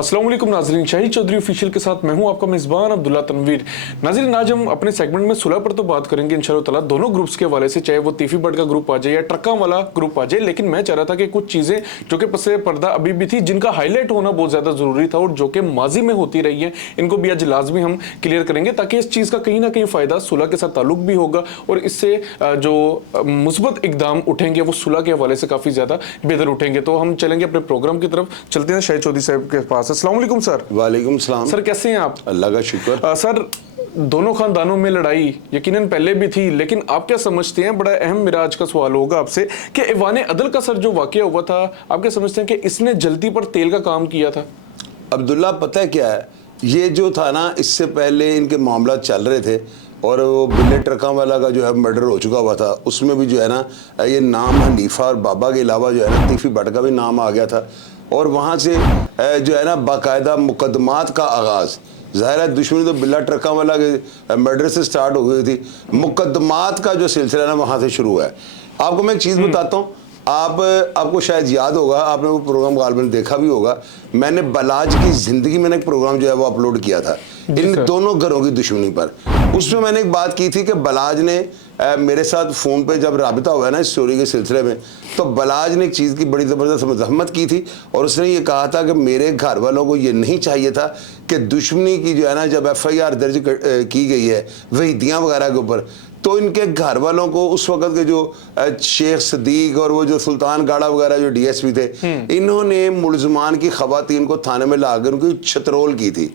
अस्सलाम वालेकुम नाज़रीन, शाहिद चौधरी ऑफिशियल के साथ मैं हूं आपका मेज़बान अब्दुल्ला तनवीर। नाज़रीन, आज हम अपने सेगमेंट में सुलह पर तो बात करेंगे इंशाअल्लाह ताला दोनों ग्रुप्स के हवाले से, चाहे वो तीफी बट का ग्रुप आ जाए या ट्रक्का वाला ग्रुप आ जाए। लेकिन मैं चाह रहा था कि कुछ चीज़ें जो कि पसे पर्दा अभी भी थी, जिनका हाईलाइट होना बहुत ज़्यादा ज़रूरी था और जो कि माजी में होती रही है, इनको भी आज लाजमी हम क्लियर करेंगे, ताकि इस चीज़ का कहीं ना कहीं फ़ायदा सुलह के साथ ताल्लुक भी होगा और इससे जो मुस्बत इकदाम उठेंगे वो सुलह के हवाले से काफ़ी ज़्यादा बेहतर उठेंगे। तो हम चलेंगे अपने प्रोग्राम की तरफ, चलते हैं शाहिद चौधरी साहब के पास। अस्सलाम वालेकुम सर। वालेकुम सलाम सर, कैसे हैं आप? अल्लाह का शुक्र। सर, दोनों खानदानों में लड़ाई यकीनन पहले भी थी, लेकिन आप क्या समझते हैं, बड़ा अहम मेरा आज का सवाल होगा आपसे, कि ऐवान अदल का सर जो वाकया हुआ था, आप क्या समझते हैं कि इसने जल्दी पर तेल का काम किया था? अब्दुल्ला, पता है क्या है, ये जो था ना, इससे पहले इनके मामला चल रहे थे और वो बिल्ले ट्रका वाला का जो है मर्डर हो चुका हुआ था। उसमें भी जो है ना, ये नाम हनीफा और बाबा के अलावा जो है ना तीफी भट्ट का भी नाम आ गया था। और वहाँ से जो है ना बाकायदा मुकदमात का आगाज़, ज़ाहिर है दुश्मनी तो बिल्ला ट्रका वाला के मर्डर से स्टार्ट हो गई थी, मुकदमात का जो सिलसिला ना वहाँ से शुरू हुआ है। आपको मैं एक चीज़ बताता हूँ, आपको शायद याद होगा, आपने वो प्रोग्राम गालिबन देखा भी होगा, मैंने बलाज की ज़िंदगी में एक प्रोग्राम जो है वो अपलोड किया था इन दोनों घरों की दुश्मनी पर। उसमें मैंने एक बात की थी कि बलाज ने मेरे साथ फ़ोन पे जब राबिता हुआ है ना इस स्टोरी के सिलसिले में, तो बलाज ने एक चीज़ की बड़ी ज़बरदस्त मज़म्मत की थी और उसने ये कहा था कि मेरे घर वालों को ये नहीं चाहिए था कि दुश्मनी की जो है ना, जब FIR दर्ज की गई है वहीदियाँ वगैरह के ऊपर, तो इनके घर वालों को उस वक़्त के जो शेख सदीक और वो जो सुल्तान गाड़ा वगैरह जो DSP थे, इन्होंने मुलजमान की ख़वातीन को थाने में लाकर उनकी छतरोल की थी।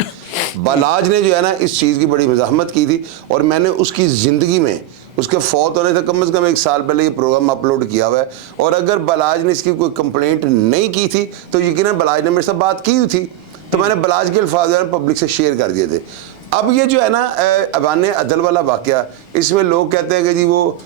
बलाज ने जो है ना इस चीज़ की बड़ी मज़ाहमत की थी और मैंने उसकी ज़िंदगी में, उसके फौत होने से कम से कम 1 साल पहले ये प्रोग्राम अपलोड किया हुआ है। और अगर बलाज ने इसकी कोई कंप्लेंट नहीं की थी तो यकीनन बलाज ने मेरे साथ बात की हुई थी, तो मैंने बलाज के अल्फाज पब्लिक से शेयर कर दिए थे। अब ये जो है ना ऐवान अदल वाला वाक़या, इसमें लोग कहते हैं कि जी वो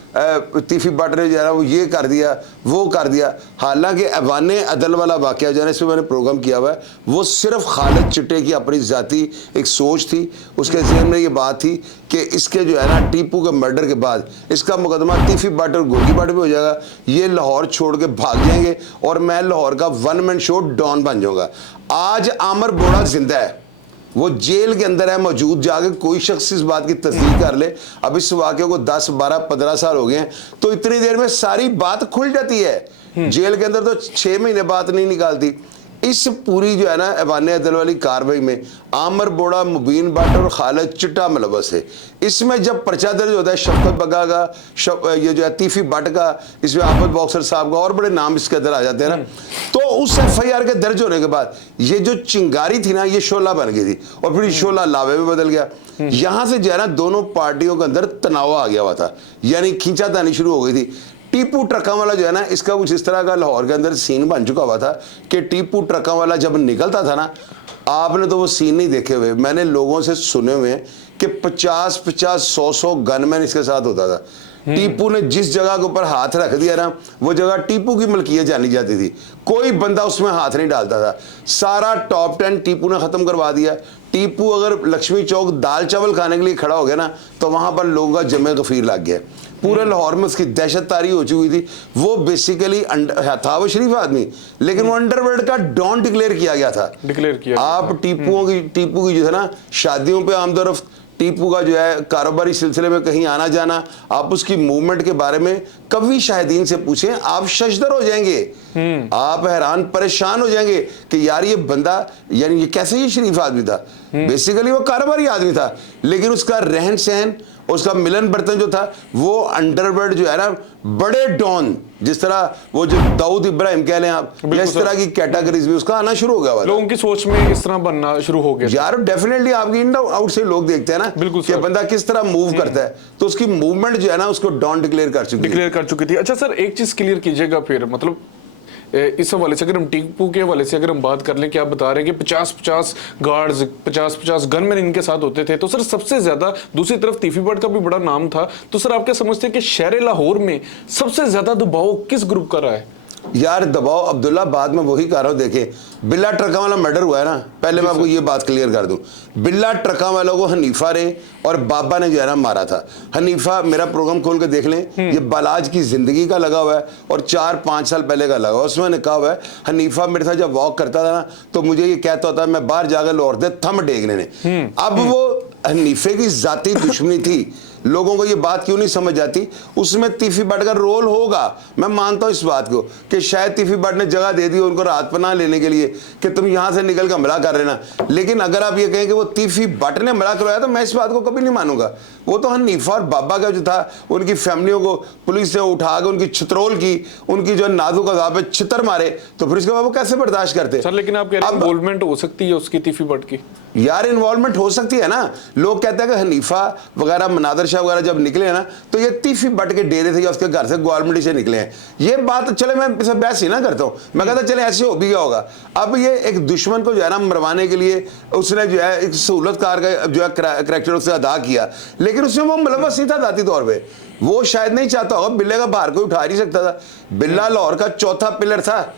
तीफी भट्ट ने जो है ना वो ये कर दिया वो कर दिया। हालांकि ऐवान अदल वाला वाक़या जो है ना, इसमें मैंने प्रोग्राम किया हुआ है, वो सिर्फ खालिद चिट्टे की अपनी ज़ाती एक सोच थी। उसके ज़हन में ये बात थी कि इसके जो है ना टीपू के मर्डर के बाद इसका मुकदमा तीफी भट्ट और गोगी भट्ट पे हो जाएगा, ये लाहौर छोड़ के भाग जाएंगे और मैं लाहौर का 1 मैन शो डॉन बन जाऊँगा। आज आमर बोड़ा जिंदा है, वो जेल के अंदर है मौजूद, जाके कोई शख्स इस बात की तस्दीक कर ले। अब इस वाक़े को 10, 12, 15 साल हो गए हैं, तो इतनी देर में सारी बात खुल जाती है। जेल के अंदर तो 6 महीने बात नहीं निकालती। इस पूरी जो है ना ऐवान अदल वाली कार्रवाई में आमर बोड़ा, मुबीन भट्ट और खालिद चिट्टा मुलव्वस है। इसमें जब पर्चा दर्ज होता है शफकत बगा का, ये जो है तीफी भट्ट का, इसमें आफत बॉक्सर साहब का और बड़े नाम इसके अंदर आ जाते हैं ना, तो उस FIR के दर्ज होने के बाद ये जो चिंगारी थी ना, ये शोला बन गई थी और फिर शोला लावे में बदल गया। यहाँ से जो है ना दोनों पार्टियों के अंदर तनाव आ गया हुआ था, यानी खींचातानी शुरू हो गई थी। टीपू ट्रका वाला जो है ना, इसका कुछ इस तरह का लाहौर के अंदर सीन बन चुका हुआ था कि टीपू ट्रका वाला जब निकलता था ना, आपने तो वो सीन नहीं देखे हुए, मैंने लोगों से सुने हुए कि 50-50, 100-100 गनमैन इसके साथ होता था। टीपू ने जिस जगह के ऊपर हाथ रख दिया ना, वो जगह टीपू की मलकियत जानी जाती थी, कोई बंदा उसमें हाथ नहीं डालता था। सारा टॉप 10 टीपू ने ख़त्म करवा दिया। टीपू अगर लक्ष्मी चौक दाल चावल खाने के लिए खड़ा हो गया ना, तो वहाँ पर लोगों का जमे गफीर लग गया। पूरे लाहौर में उसकी दहशत तारी हो चुकी थी। वो बेसिकली था वो शरीफ आदमी, लेकिन वो अंडरवर्ल्ड का डॉन डिक्लेयर किया गया था। आप टीपू की जो है ना शादियों पे आमतौर टीपू का जो है कारोबारी सिलसिले में कहीं आना जाना, आप उसकी मूवमेंट के बारे में कभी शाहिदीन से पूछें, आप शशदर हो जाएंगे, आप हैरान परेशान हो जाएंगे कि यार ये बंदा, यानी ये कैसे ये शरीफ आदमी था। बेसिकली वो कारोबारी आदमी था, लेकिन उसका रहन सहन, उसका मिलन बर्तन जो था, वो अंडरवर्ल्ड जो है ना, बड़े डॉन, जिस तरह वो जो दाऊद इब्राहिम कह लें आप, या इस तरह की कैटेगरीज में उसका आना शुरू हो गया। लोगों की सोच में इस तरह बनना शुरू हो गया यार। डेफिनेटली आपकी इन आउट से लोग देखते हैं ना कि बंदा किस तरह मूव करता है, तो उसकी मूवमेंट जो है ना उसको डॉन डिक्लेयर कर चुकी थी। अच्छा सर, एक चीज क्लियर कीजिएगा फिर, मतलब इस हवाले से अगर हम टीपू के हवाले से अगर हम बात कर लें कि आप बता रहे हैं कि 50-50 गार्ड्स, 50-50 गनमैन इनके साथ होते थे, तो सर सबसे ज्यादा दूसरी तरफ तीफी भट्ट का भी बड़ा नाम था, तो सर आप क्या समझते हैं कि शहर लाहौर में सबसे ज्यादा दबाव किस ग्रुप का रहा है? यार दबाव अब्दुल्ला, बाद में वही कर रहा हूँ। देखें, बिल्ला ट्रका वाला मर्डर हुआ है ना, पहले मैं आपको ये बात क्लियर कर दूं, बिल्ला ट्रका वालों को हनीफा रे और बाबा ने जो है ना मारा था। हनीफा, मेरा प्रोग्राम खोल के देख लें, ये बालाज की जिंदगी का लगा हुआ है और 4-5 साल पहले का लगा हुआ है। उसमें मैंने कहा हुआ है, हनीफा मेरे साथ जब वॉक करता था ना, तो मुझे ये कहता होता मैं बाहर जाकर लाहौर दे थम टेकने ने। अब वो हनीफे की जाती दुश्मनी थी, लोगों को ये बात क्यों नहीं समझ जाती, उसमें तीफी भट्ट का रोल होगा। मैं मानता हूं इस बात को कि शायद तीफी भट्ट ने जगह दे दी उनको राहत पनाह लेने के लिए कि तुम यहां से निकल कर हमला कर लेना। लेकिन अगर आप ये कहें कि वो तीफी भट्ट ने हमला करवाया, तो मैं इस बात को कभी नहीं मानूंगा। वो तो हनीफा और बाबा का जो था, उनकी फैमिलियों को पुलिस ने उठा के उनकी छितरोल की, उनकी जो नाजुक अज़ा पे छितर मारे, तो फिर इसके बाद वो कैसे बर्दाश्त करते। सर लेकिन आप कह रहे हैं इन्वॉल्वमेंट हो सकती है उसकी, तीफी भट्ट की? यार इन्वॉल्वमेंट हो सकती है ना। लोग कहते हैं कि हनीफा वगैरह, मनादर शाह वगैरह जब निकले हैं ना, तो ये तीफी भट्ट के डेरे से या उसके घर से गवर्नमेंट से निकले हैं। ये बात चले, मैं इसे बहस ही ना करता हूँ, मैं कहता चले ऐसे हो भी गया होगा। अब ये एक दुश्मन को जो है ना मरवाने के लिए उसने जो है एक सहूलतकार का जो है करैक्टर उससे अदा किया, लेकिन उसमें वो मुलव्वस नहीं था जाती तौर पर। वो शायद नहीं चाहता होगा, बिल्ले का बाहर कोई उठा नहीं सकता था। बिल्ला लाहौर का चौथा पिलर था।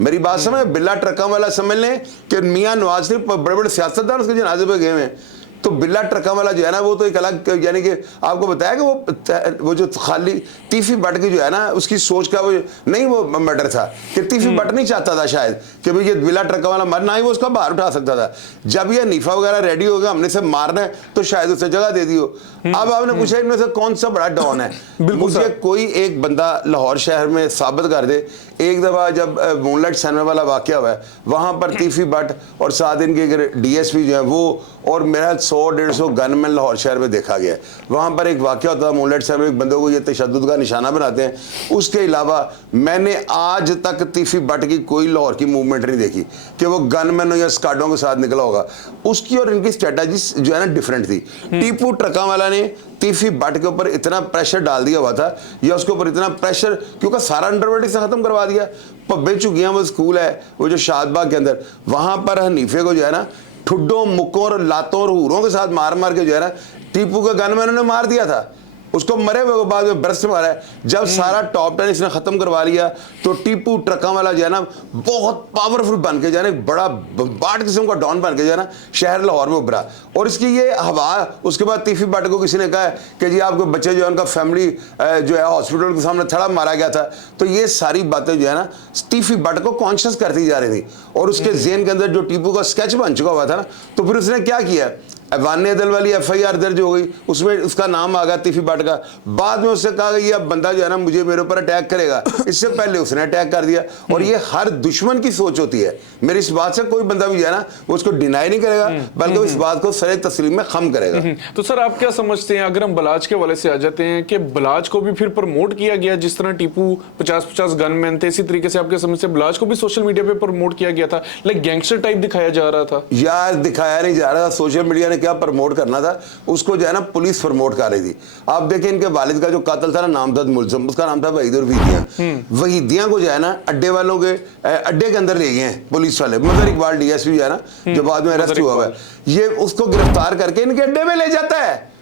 मेरी बात समझ, बिल्ला ट्रका वाला समझ लें कि मियां नवाज शरीफ बड़े बड़े सियासतदान उसके जनाजे पे गए हुए हैं। तो बिल्ला ट्रका वाला जो है ना, वो तो एक अलग, यानी कि आपको बताया कि वो जो खाली तीफी भट्ट की जो है ना, उसकी सोच का वो नहीं, वो मर्डर था कि तीफी भट्ट नहीं चाहता था शायद कि भाई ये बिल्ला ट्रका वाला मर, ना ही वो उसका बाहर उठा सकता था। जब ये हनीफा वगैरह रेडी हो गया हमने से मारना है, तो शायद उसे जगह दे दी हो। अब आपने पूछा इनमें से कौन सा बड़ा डॉन है, मुझे कोई एक बंदा लाहौर शहर में साबित कर दे। एक दफा जब मूनलाइट सिनेमा वाला वाकया हुआ है, वहां पर तीफी भट्ट और साथ इनके डीएसपी जो है वो और मेरा 100-150 गनमैन लाहौर शहर में देखा गया है। वहां पर एक वाकया होता है, मूनलाइट शहर में एक बंदे को ये तशद्दुद का निशाना बनाते हैं। उसके अलावा मैंने आज तक तीफी भट्ट की कोई लाहौर की मूवमेंट नहीं देखी कि वो गनमैन या स्काडों के साथ निकला होगा। उसकी और इनकी स्ट्रेटजी जो है ना डिफरेंट थी। टीपू ट्रका वाला ने तीफी भट्ट के ऊपर इतना प्रेशर डाल दिया हुआ था, या उसके ऊपर इतना प्रेशर, क्योंकि सारा अंडरवर्ल्ड से खत्म करवा दिया। पब्बे चुगियां वो स्कूल है वो जो शादबाग के अंदर, वहां पर हनीफे को जो है ना ठुड्डों, मुक्कों और लातों और हूरों के साथ मार मार के जो है ना टीपू के गनमैनों ने मार दिया था। उसको मरे हुए बाद में ब्रश से मारा है। जब सारा टॉप 10 इसने खत्म करवा लिया, तो टीपू ट्रका वाला जो है ना बहुत पावरफुल बन के जाने, बड़ा बाट किस्म का डॉन बन के जो है ना शहर लाहौर में उभरा। और इसकी ये हवा, उसके बाद तीफी भट्ट को किसी ने कहा कि जी आपके बच्चे जो है उनका फैमिली जो है हॉस्पिटल के सामने थड़ा मारा गया था। तो ये सारी बातें जो है ना तीफी भट्ट को कॉन्शियस करती जा रही थी, और उसके जेहन के अंदर जो टीपू का स्केच बन चुका हुआ था ना, तो फिर उसने क्या किया, वान्य दल वाली FIR दर्ज हो गई, उसमें उसका नाम आ गया तीफी भट्ट का। बाद में उससे कहा कि ये अब बंदा जो है ना मुझे मेरे ऊपर अटैक करेगा, इससे पहले उसने अटैक कर दिया। और ये हर दुश्मन की सोच होती है। मेरी इस बात से कोई बंदा भी जो है ना वो उसको डिनाई नहीं करेगा, बल्कि इस बात को सरे तस्लीम में खम करेगा। तो सर आप क्या समझते हैं, अगर हम बलाज के वाले से आ जाते हैं कि बलाज को भी फिर प्रमोट किया गया, जिस तरह टीपू 50-50 गनमैन थे, इसी तरीके से आपके समझ से बलाज को भी सोशल मीडिया पे प्रमोट किया गया था, लाइक गैंगस्टर टाइप दिखाया जा रहा था? यार दिखाया नहीं जा रहा था, सोशल मीडिया ने क्या प्रमोट करना था, उसको जो है ना पुलिस प्रमोट कर रही थी। आप देखें इनके वालिद का जो कातिल था ना नामजद मुलजिम, उसका नाम था वहीद और वहीदियां। वहीदियां को जो है ना अड्डे वालों के अड्डे के अंदर ले गए हैं पुलिस वाले। मदर इकबाल DSP जो है ना जो बाद में अरेस्ट हुआ है, ये उसको गिरफ्तार करके इनके अड्डे में ले जाता है।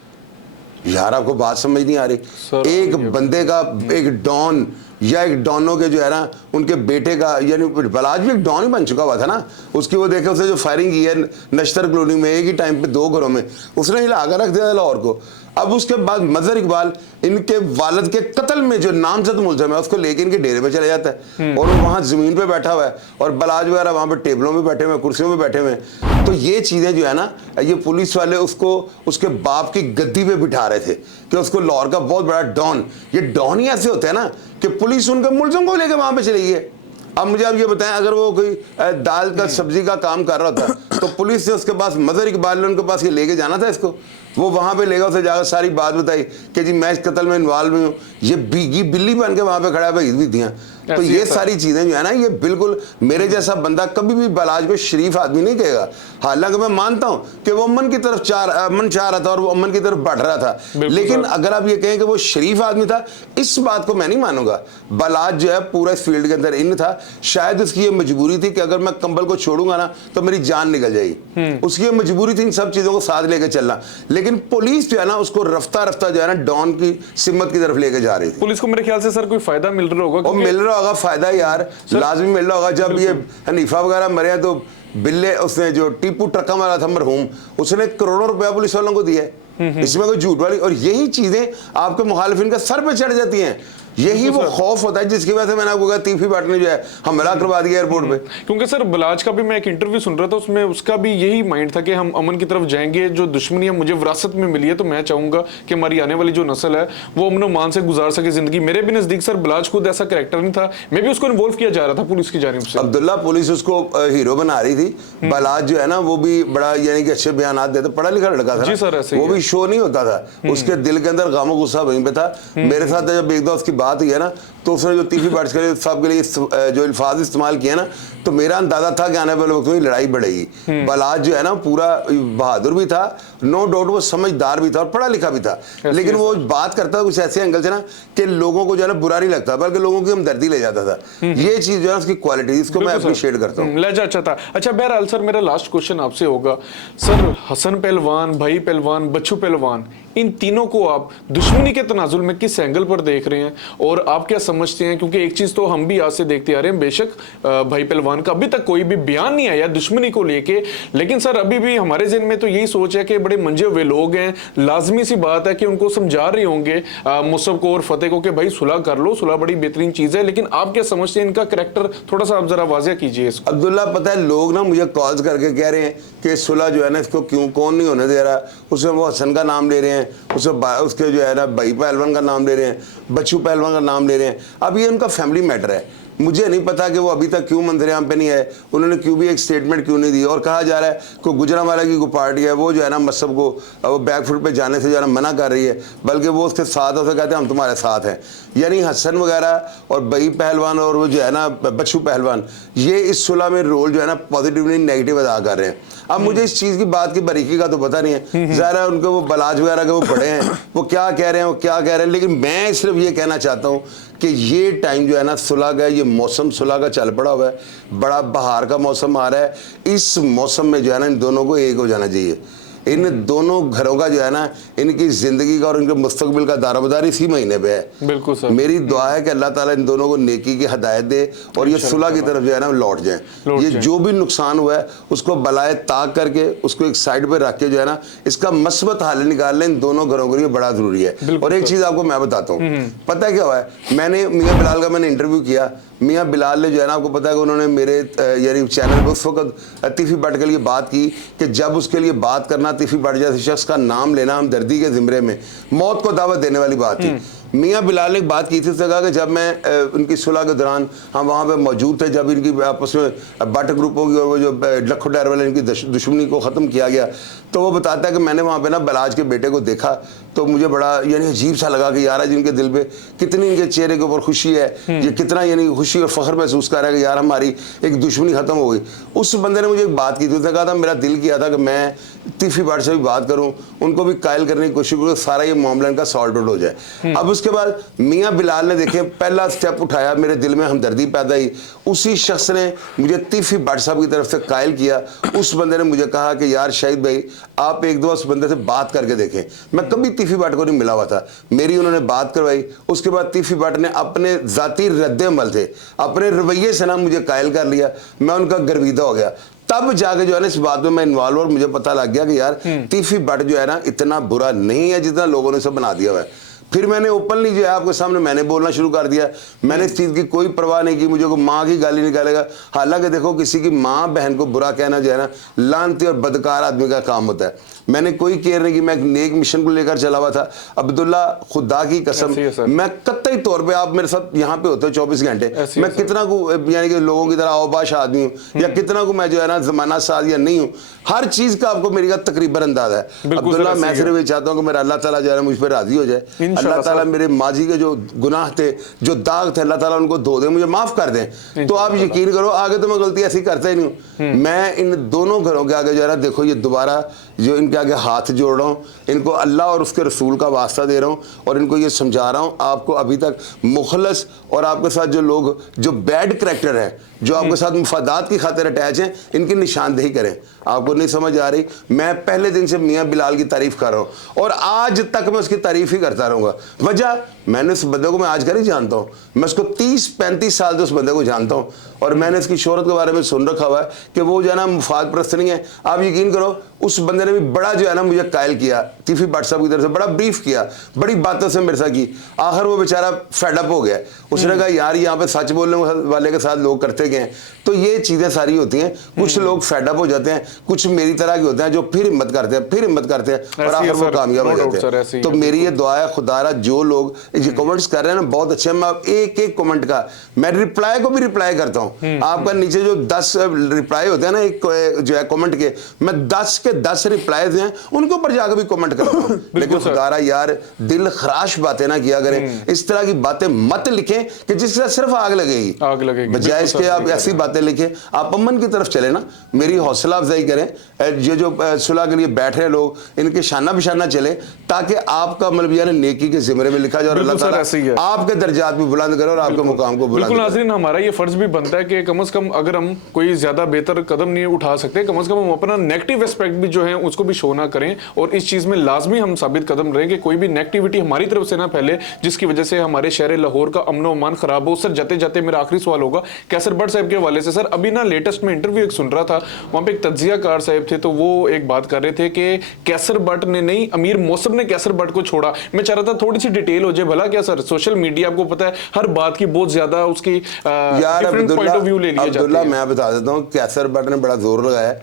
यार आपको बात समझ नहीं आ रही, एक बंदे का, एक डॉन या एक डॉनों के जो है ना उनके बेटे का, यानी बलाज भी एक डॉन ही बन चुका हुआ था ना। उसकी वो देखे उसने जो फायरिंग की है नश्तर कॉलोनी में, एक ही टाइम पे 2 घरों में उसने हिला कर रख दिया लाहौर को। अब उसके बाद मजहर इकबाल इनके वालिद के कत्ल में जो नामजद मुलजिम है उसको लेके इनके डेरे पे चले जाता है, और वो वहां जमीन पे बैठा हुआ है, और बलाज वगैरह वहां पे टेबलों में बैठे हुए, कुर्सियों में बैठे हुए। तो ये चीजें जो है ना, ये पुलिस वाले उसको उसके बाप की गद्दी पे बिठा रहे थे कि उसको लाहौर का बहुत बड़ा डॉन। ये डॉन ही ऐसे होते हैं ना कि पुलिस उनके मुलजिम को लेकर वहां पे चली गई। अब मुझे आप ये बताएं, अगर वो कोई दाल का सब्जी का काम कर रहा होता तो पुलिस ने उसके पास, मजहर इकबाल ने उनके पास ये लेके जाना था इसको, वो वहां पे लेगा, उसे जाकर सारी बात बताई कि जी मैं इस कत्ल में इन्वॉल्व हूँ। ये बीगी बिल्ली बन के वहां पे खड़ा है भाई भी दियां। तो ये सारी चीजें जो है ना, ये बिल्कुल मेरे जैसा बंदा कभी भी बलाज पे शरीफ आदमी नहीं कहेगा। हालांकि मैं मानता हूं कि वो अमन की तरफ अमन चाह रहा था और वो अमन की तरफ बढ़ रहा था, लेकिन अगर आप ये कहें कि वो शरीफ आदमी था, इस बात को मैं नहीं मानूंगा। बलाज जो है पूरा इस फील्ड के अंदर इन था, शायद उसकी ये मजबूरी थी कि अगर मैं कंबल को छोड़ूंगा ना तो मेरी जान निकल जाएगी। उसकी ये मजबूरी थी इन सब चीजों को साथ लेकर चलना, लेकिन पुलिस जो है ना उसको रफ्ता रफ्ता जो है ना डॉन की सिमत की तरफ लेके जा रही थी। पुलिस को मेरे ख्याल से सर कोई फायदा मिल रहा होगा, मिल रहा रहा होगा फायदा यार, लाजमी मिल रहा होगा। जब ये हनीफा वगैरह मरे तो बिल्ले उसने जो टीपू ट्रका वाला था मरहूम, उसने करोड़ों रुपया पुलिस वालों को दिया है। इसमें कोई झूठ वाली, और यही चीजें आपके मुखालिफिन के सर पे चढ़ जाती हैं। यही वो खौफ होता है जिसकी वजह से मैंने आपको कहा तीफी बाट ने जो है हमला करवा दिया एयरपोर्ट पे। क्योंकि सर बलाज का भी मैं एक इंटरव्यू सुन रहा था, उसमें उसका भी यही माइंड था कि हम अमन की तरफ जाएंगे, जो दुश्मनी मुझे विरासत में मिली है तो मैं चाहूंगा कि हमारी आने वाली जो नस्ल है वो अमन मान से गुजार सके जिंदगी। मेरे भी नजदीक सर बलाज खुद ऐसा कैरेक्टर नहीं था, मैं भी उसको इन्वॉल्व किया जा रहा था पुलिस की जानिब से। अब्दुल्ला पुलिस उसको हीरो बना रही थी, बलाज जो है ना वो भी बड़ा यानी कि अच्छे बयान देता, पढ़ा लिखा लड़का था जी सर, ऐसे वो भी शो नहीं होता था, उसके दिल के अंदर गामो गुस्सा वहीं पे था। मेरे साथ जब एक दो उसकी बात हुई है ना, तो उसने जो तीफी बाट्स के लिए सब के लिए जो अल्फाज इस्तेमाल किया ना, तो मेरा अंदाजा था कि आने वाले वक्त में लड़ाई बढ़ेगी। बलाज जो है ना पूरा बहादुर भी था, नो डाउट वो समझदार भी था और पढ़ा लिखा भी था, लेकिन वो बात करता था कुछ ऐसे एंगल से ना कि लोगों को जो है ना बुरा नहीं लगता, बल्कि लोगों की हमदर्दी ले जाता था। ये चीज जो है उसकी क्वालिटी, इसको मैं अप्रिशिएट करता हूँ। लहजा अच्छा था। अच्छा बहरहाल सर, मेरा लास्ट क्वेश्चन आपसे होगा सर, हसन पहलवान, भाई पहलवान, बच्चू पहलवान, इन तीनों को आप दुश्मनी के तनाजुल में किस एंगल पर देख रहे हैं और आप क्या समझते हैं? क्योंकि एक चीज तो हम भी आज से देखते आ रहे हैं, बेशक भाई पहलवान का अभी तक कोई भी बयान नहीं आया दुश्मनी को लेके, लेकिन सर अभी भी हमारे ज़हन में तो यही सोच है कि बड़े मंजे हुए लोग हैं, लाजमी सी बात है कि उनको समझा रहे होंगे मुसब को और फतेह को कि भाई सुलह कर लो, सुलह बड़ी बेहतरीन चीज़ है, लेकिन आप क्या समझते हैं इनका करैक्टर? थोड़ा सा आप जरा वाज़ेह कीजिए इसको। अब्दुल्ला, पता है लोग ना मुझे कॉल्स करके कह रहे हैं कि सुलह जो है ना इसको क्यों कौन नहीं होने दे रहा, उसमें वो हसन का नाम ले रहे हैं, उसके जो है ना भाई पहलवान का नाम ले रहे हैं, बच्चू पहलवान का नाम ले रहे हैं। अब ये उनका फैमिली मैटर है, मुझे नहीं पता कि वो अभी तक क्यों मंजरेआम पे नहीं है, उन्होंने क्यों भी एक स्टेटमेंट क्यों नहीं दी। और कहा जा रहा है कि गुजरांवाला की कोई पार्टी है वो जो है ना मसब को वो बैकफुट पे जाने से जो है ना मना कर रही है, बल्कि वो उसके साथ उसे कहते हैं हम तुम्हारे साथ हैं। यानी हसन वगैरह और बई पहलवान और वो जो है ना बच्चू पहलवान, ये इस सुलह में रोल जो है ना पॉजिटिव नहीं नेगेटिव अदा कर रहे हैं। अब मुझे इस चीज़ की बात की बारीकी का तो पता नहीं है, ज़ाहिर उनके वो बलाज वगैरह के वो पढ़े हैं, वो क्या कह रहे हैं वो क्या कह रहे हैं, लेकिन मैं सिर्फ ये कहना चाहता हूँ कि ये टाइम जो है ना सुलह का, ये मौसम सुलह का चल पड़ा हुआ है, बड़ा बहार का मौसम आ रहा है। इस मौसम में जो है ना इन दोनों को एक हो जाना चाहिए। इन दोनों घरों का जो है ना इनकी जिंदगी का और इनके मुस्तकबिल का दारोमदार इसी महीने पे है। बिल्कुल सर, मेरी दुआ है कि अल्लाह ताला इन दोनों को नेकी की हदायत दे और ये सुलह की तरफ जो है ना लौट जाए। ये जो भी नुकसान हुआ है उसको बलाए ताक करके उसको एक साइड पे रख के जो है ना इसका मस्बत हल निकाल लें, इन दोनों घरों के लिए बड़ा जरूरी है। और एक चीज आपको मैं बताता हूँ, पता है क्या हुआ है, मैंने मियाँ बिलाल का मैंने इंटरव्यू किया। मियाँ बिलाल ने जो है ना आपको पता है कि उन्होंने मेरे यानी चैनल पर उस वक्त तीफी बट के लिए बात की कि जब उसके लिए बात करना तीफी बट जैसे शख्स का नाम लेना हमदर्दी के ज़िम्रे में मौत को दावत देने वाली बात थी। मियाँ बिलाल ने एक बात की थी, उसने कहा कि जब मैं उनकी सुलह के दौरान हम वहाँ पे मौजूद थे, जब इनकी आपस में बट ग्रुपों की और वो जो लखो डैर वाले इनकी दुश्मनी को ख़त्म किया गया, तो वो बताता है कि मैंने वहाँ पे ना बलाज के बेटे को देखा तो मुझे बड़ा यानी अजीब सा लगा कि यार आज इनके दिल पे कितनी इनके चेहरे के ऊपर खुशी है, ये कितना यानी खुशी और फख्र महसूस कर रहा है कि यार हमारी एक दुश्मनी ख़त्म हो गई। उस बंदे ने मुझे एक बात की थी, उसने कहा था मेरा दिल किया था कि मैं तीफी बाट से भी बात करूँ, उनको भी कायल करने की कोशिश करूँ, सारा ये मामला इनका सॉल्ट आउट हो जाए। अब उसके बाद मियाँ बिलाल ने देखे पहला स्टेप उठाया, मेरे दिल में हमदर्दी पैदा हुई, उसी शख्स ने मुझे तीफी बाट साहब की तरफ से कायल किया। उस बंदे ने मुझे कहा कि यार शाहिद भाई आप एक दो उस बंदे से बात करके देखें। मैं कभी तीफी बाट को नहीं मिला हुआ था, मेरी उन्होंने बात करवाई। उसके बाद तीफी बाट ने अपने जाती रद्द-ए-अमल थे, अपने रवैये से ना मुझे कायल कर लिया, मैं उनका गर्विदा हो गया। तब जाके जो है ना इस बात में मैं इन्वॉल्व और मुझे पता लग गया कि यार तीफी बट जो है ना इतना बुरा नहीं है जितना लोगों ने सब बना दिया हुआ है। फिर मैंने ओपनली जो है आपके सामने मैंने बोलना शुरू कर दिया, मैंने इस चीज़ की कोई परवाह नहीं की मुझे को माँ की गाली निकालेगा। हालांकि देखो किसी की माँ बहन को बुरा कहना जो है ना लानती और बदकार आदमी का काम होता है। मैंने कोई केयर नहीं की, मैं एक नेक मिशन को लेकर चला हुआ था। अब्दुल्ला खुदा की कसम मैं कतई तौर पे आप मेरे साथ यहाँ पे होते हो 24 घंटे, मैं कितना को यानी कि लोगों की तरह अवबाश आदमी हूँ या कितना को मैं जो है ना जमाना साज या नहीं हूँ, हर चीज़ का आपको मेरी का तकरीबन अंदाजा है। अब्दुल्ला मैं सिर्फ ये चाहता हूँ कि मेरा अल्लाह ताला जो है ना मुझ पर राजी हो जाए। अल्लाह ताला मेरे माजी के जो गुनाह थे, जो दाग थे, अल्लाह ताला उनको धो दे, मुझे माफ़ कर दें। तो आप यकीन करो आगे तो मैं गलती ऐसी करता ही नहीं हूँ। मैं इन दोनों घरों के आगे जो है ना देखो ये दोबारा जो इनके आगे हाथ जोड़ रहा हूँ, इनको अल्लाह और उसके रसूल का वास्ता दे रहा हूँ और इनको ये समझा रहा हूँ आपको अभी तक मुखलस और आपके साथ जो लोग जो बैड करैक्टर हैं, जो आपके साथ मुफादात की खातिर अटैच हैं, इनकी निशानदेही करें। आपको नहीं समझ आ रही, मैं पहले दिन से मियाँ बिलाल की तारीफ कर रहा हूँ और आज तक मैं उसकी तारीफ ही करता रहूँगा। हुआ। वजह, मैंने उस बंदे को मैं आज का नहीं जानता हूँ, मैं उसको 30-35 साल से उस बंदे को जानता हूँ और मैंने इसकी शोहरत के बारे में सुन रखा हुआ है कि वो जो है ना मुफाद परस्त नहीं है। आप यकीन करो उस बंदे ने भी बड़ा जो है ना मुझे कायल किया, तीफी भट्ट साहब की तरफ से बड़ा ब्रीफ किया, बड़ी बातों से मेरे साथ की। आखिर वो बेचारा फेडअप हो गया, उसने कहा यार यहाँ पे सच बोलने वाले के साथ लोग करते गए। तो ये चीज़ें सारी होती हैं, कुछ लोग फेडअप हो जाते हैं, कुछ मेरी तरह के होते हैं जो फिर हिम्मत करते हैं, फिर हिम्मत करते हैं और आखिर वो कामयाब हो जाते हैं। तो मेरी ये दुआ है खुदारा जो लोग ये कमेंट्स कर रहे हैं ना बहुत अच्छे हैं, मैं एक एक कमेंट का मैं रिप्लाई को भी रिप्लाई करता हूँ। आपका नीचे जो 10 रिप्लाई होते हैं ना एक जो है कमेंट के, मैं 10 के 10 रिप्लाईज हैं उनके ऊपर जाकर भी कमेंट करता हूँ। लेकिन खुदारा यार दिल खराश बातें ना किया करें, इस तरह की बातें मत लिखें कि जिससे सिर्फ आग लगेगी। बजाय इसके आप ऐसी बातें लिखें, आप अमन की तरफ चले ना, मेरी हौसला अफजाई करें। ये जो सुलह के लिए बैठ रहे लोग इनके शाना बिशाना चले ताकि आपका मतलब नेकी के जिम्मे में लिखा जाए और अल्लाह ताला आपके दर्जात भी बुलंद करे और आपके मुकाम को बुलंद करे। नाज़रीन, हमारा ये फर्ज भी बनता है कि कम से कम अगर हम कोई ज्यादा बेहतर कदम नहीं उठा सकते, कम से कम हम अपना नेगेटिव एस्पेक्ट भी जो है उसको भी शो ना करें और इस चीज में लाजमी हम साबित कदम रहें कि कोई भी नेगेटिविटी हमारी तरफ से ना फैले जिसकी वजह से हमारे शहर लाहौर का अमन व अमान खराब हो। सर जाते जाते मेरा आखिरी सवाल होगा कैसर भट्ट साहब के हवाले से। सर अभी ना लेटेस्ट में इंटरव्यू एक सुन रहा था, वहां पे एक तज्जियाकार साहब थे तो वो एक बात कर रहे थे कि कैसर भट्ट ने नहीं अमीर मौसम ने कैसर भट्ट को छोड़ा। मैं चाह रहा था थोड़ी सी डिटेल हो जाए भला क्या सर, सोशल मीडिया आपको पता है हर बात की बहुत ज्यादा उसकी डिफरेंट पॉइंट ऑफ व्यू ले लिया जाता है। मैं बता देता हूँ कैसर भट्ट ने बड़ा जोर लगाया,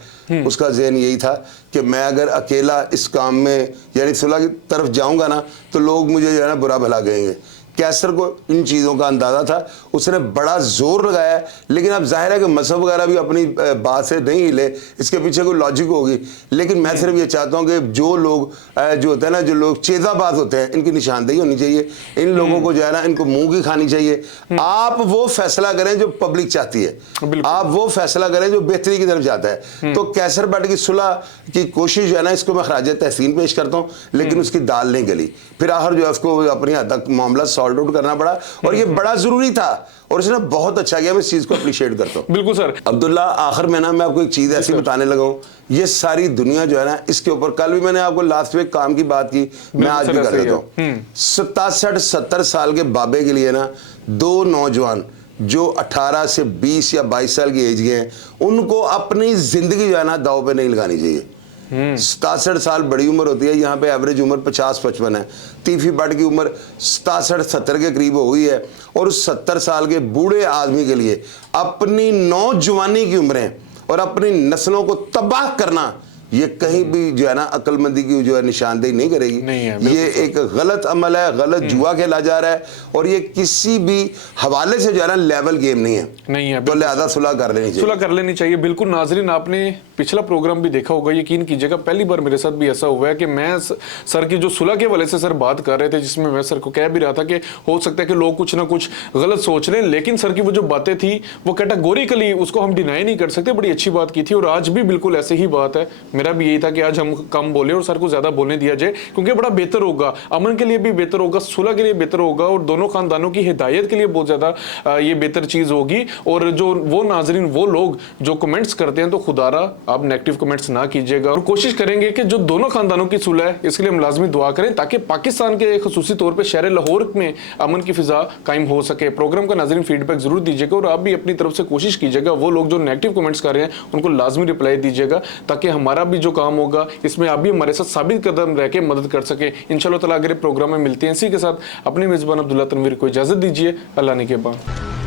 उसका ज़हन यही था कि मैं अगर अकेला इस काम में यानी सुलह की तरफ जाऊंगा ना तो लोग मुझे जो है ना बुरा भला कहेंगे। कैसर को इन चीज़ों का अंदाज़ा था, उसने बड़ा जोर लगाया। लेकिन अब जाहिर है कि मसहब वगैरह भी अपनी बात से नहीं हिले, इसके पीछे कोई लॉजिक होगी। लेकिन मैं सिर्फ ये चाहता हूँ कि जो लोग जो होते हैं ना, जो लोग चेज़ाबाज होते हैं, इनकी निशानदेही होनी चाहिए। इन लोगों को जो है ना इनको मुंह की खानी चाहिए। आप वो फैसला करें जो पब्लिक चाहती है, आप वो फैसला करें जो बेहतरी की तरफ जाता है। तो कैसर भट्ट की सुलह की कोशिश जो है ना इसको मैं खराज तहसीन पेश करता हूँ, लेकिन उसकी दाल नहीं गली। फिर आखिर जो है उसको अपनी हद तक मामला सॉल्व आउट करना पड़ा और ये बड़ा जरूरी था और इसने बहुत अच्छा किया। मैं इस चीज को अप्रिशिएट करता हूं। बिल्कुल सर। अब्दुल्ला आखिर में ना मैं आपको एक चीज ऐसी बताने लगा हूं, ये सारी दुनिया जो है ना इसके ऊपर, कल भी मैंने आपको लास्ट वीक काम की बात की, मैं आज भी कर देता हूं। 67-70 साल के बाबे के लिए ना दो नौजवान जो 18 से 20 या 22 साल की एज के हैं उनको अपनी जिंदगी जो है ना दाव पे नहीं लगानी चाहिए। 67 साल बड़ी उम्र होती है, यहाँ पे एवरेज उम्र 50-55 है। तीफी भट्ट की उम्र 67-70 के करीब हो गई है और उस 70 साल के बूढ़े आदमी के लिए अपनी नौजवानी की उम्रें और अपनी नस्लों को तबाह करना ये कहीं भी जो है ना अक्लमंदी की जो है निशानदेही नहीं करेगी। नहीं है, ये एक गलत अमल है, गलत जुआ खेला जा रहा है और ये किसी भी हवाले से जो है ना लेवल गेम नहीं है। तो लिहाजा सुलह कर लेनी चाहिए, सुलह कर लेनी चाहिए। बिल्कुल नाजरीन, आपने पिछला प्रोग्राम भी देखा होगा, यकीन कीजिएगा पहली बार मेरे साथ भी ऐसा हुआ है कि मैं सर की जो सुलह के हवाले से सर बात कर रहे थे, जिसमें मैं सर को कह भी रहा था कि हो सकता है कि लोग कुछ ना कुछ गलत सोच रहे हैं, लेकिन सर की वो जो बातें थी वो कैटेगोरिकली उसको हम डिनाई नहीं कर सकते, बड़ी अच्छी बात की थी। और आज भी बिल्कुल ऐसे ही बात है, मेरा भी यही था कि आज हम कम बोले और सर को ज्यादा बोलने दिया जाए, क्योंकि बड़ा बेहतर होगा, अमन के लिए भी बेहतर होगा, सुलह के लिए बेहतर होगा और दोनों खानदानों की हिदायत के लिए बहुत ज्यादा ये बेहतर चीज होगी। और जो वो नाजरीन वो लोग जो कमेंट्स करते हैं तो खुदारा आप नेगेटिव कमेंट्स ना कीजिएगा और कोशिश करेंगे कि जो दोनों खानदानों की सुलह है इसके लिए हम लाजमी दुआ करें ताकि पाकिस्तान के खसूसी तौर पर शहर लाहौर में अमन की फिजा कायम हो सके। प्रोग्राम का नाजरीन फीडबैक जरूर दीजिएगा और आप भी अपनी तरफ से कोशिश कीजिएगा वो लोग जो नेगेटिव कमेंट्स कर रहे हैं उनको लाजमी रिप्लाई दीजिएगा ताकि हमारा भी जो काम होगा इसमें आप भी हमारे साथ साबित कदम रह के मदद कर सके। इंशाल्लाह ताला अगले प्रोग्राम में मिलते हैं। इसी के साथ अपने मेजबान अब्दुल्ला तनवीर को इजाजत दीजिए। अल्लाह ने के बाद।